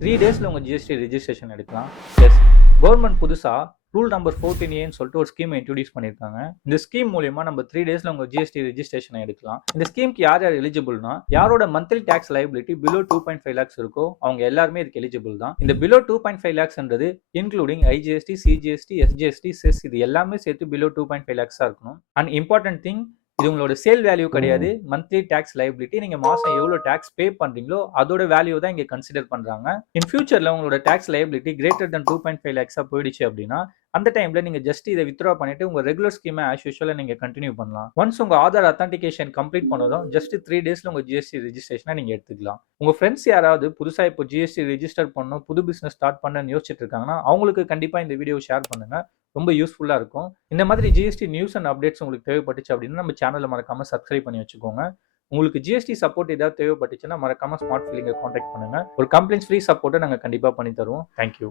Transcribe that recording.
3 டேஸ்ல உங்க GST registration எடுக்கலாம். எஸ். கவர்மெண்ட் புதுசா ரூல் நம்பர் 14A சொல்லிட்டு ஒரு ஸ்கீம் இன்ட்ரோடியூஸ் பண்ணியிருக்காங்க. இந்த ஸ்கீம் மூலியமா நம்ம 3 டேஸ்ல உங்க ஜிஎஸ்டி ரெஜிஸ்ட்ரேஷன் எடுக்கலாம். இந்த ஸ்கீம்க்கு யார் யார் எலிஜிபிள்னா, யாரோட monthly tax liability below 2.5 lakhs இருக்கோ அவங்க எல்லாருமே இதுக்கு எலிஜிபிள் தான். இந்த பிலோ 2.5 lakhsன்றது including IGST, CGST, SGST, cess இது எல்லாமே சேர்த்து பிலோ 2.5 lakhs இருக்கணும். அண்ட் இம்பார்ட்டன்ட் திங், இது உங்களோட சேல் வேல்யூ கிடையாது. மந்த்லி டாக்ஸ் லைபிலிட்டி நீங்க மாசம் எவ்வளவு டாக்ஸ் பே பண்றீங்களோ அதோட வேல்யூ தான் இங்க கன்சிடர் பண்றாங்க. இன் ஃபியூச்சர்ல உங்களோட tax liability greater than 2.5 lakhs போயிடுச்சு அப்படின்னா அந்த டைம்ல நீங்க ஜஸ்ட் இதை வித்ட்ரா பண்ணிட்டு உங்க ரெகுலர் ஸ்கீமை ஆஸ் யூஷுவலா நீங்க கண்டினியூ பண்ணலாம். ஒன்ஸ் உங்க ஆதார் அத்தன்டிகேஷன் கம்ப்ளீட் பண்ணதும் ஜஸ்ட் 3 டேஸ்ல உங்க ஜிஎஸ்டி ரெஜிஸ்ட்ரேஷனை நீங்க எடுத்துக்கலாம். உங்க ஃப்ரெண்ட்ஸ் யாராவது புதுசா இப்போ ஜிஎஸ்டி ரெஜிஸ்டர் பண்ணணும், புது பிசினஸ் ஸ்டார்ட் பண்ணணும்னு யோசிச்சுட்டு இருக்காங்கன்னா அவங்களுக்கு கண்டிப்பா இந்த வீடியோ ஷேர் பண்ணுங்க. ரொம்ப யூஸ்ஃபுல்லா இருக்கும். இந்த மாதிரி ஜிஎஸ்டி நியூஸ் அண்ட் அப்டேட்ஸ் உங்களுக்கு தேவைப்பட்டுச்சு அப்படின்னா நம்ம சேனலை மறக்காம சப்ஸ்கிரைப் பண்ணி வச்சுக்கோங்க. உங்களுக்கு ஜிஎஸ்டி சப்போர்ட் ஏதாவது தேவைப்பட்டுச்சுன்னா மறக்காம ஸ்மார்ட் ஃபீலிங்கை காண்டாக்ட் பண்ணுங்க. ஒரு கம்ப்ளைண்ட்ஸ் ஃப்ரீ சப்போர்ட்டை நாங்கள் கண்டிப்பாக பண்ணி தருவோம். தேங்க்யூ.